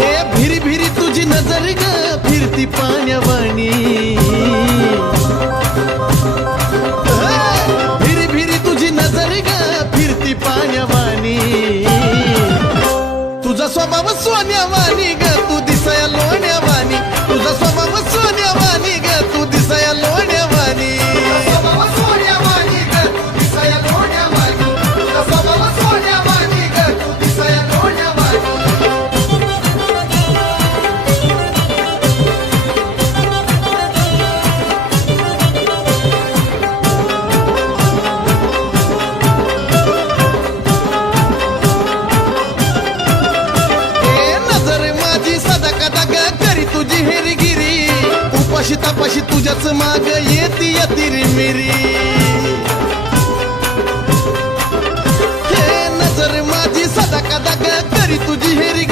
ए भिरी भिरी तुझी नजर ग फिरती पाण्यावाणी, भिरी भिरी तुझी नजर ग फिरती पाण्यावाणी, तुझा स्वभाव सोन्यावाणी ग तू दिसाया लोण्यावाणी, तुझा स्वभाव सोन्यावाणी ग तू दिसाया लोण्यावाणी, स्वभाव सोन्यावाणी ग तू दिसाया लोण्यावाणी, तुझा स्वभाव सोन्यावाणी ग तू दिसाया लोण्यावाणी. उपाशी तापाशी तुझ्याच माग येती यतिरी मिरी, हे नजर माझी सदा कदा करी तुझी हेरी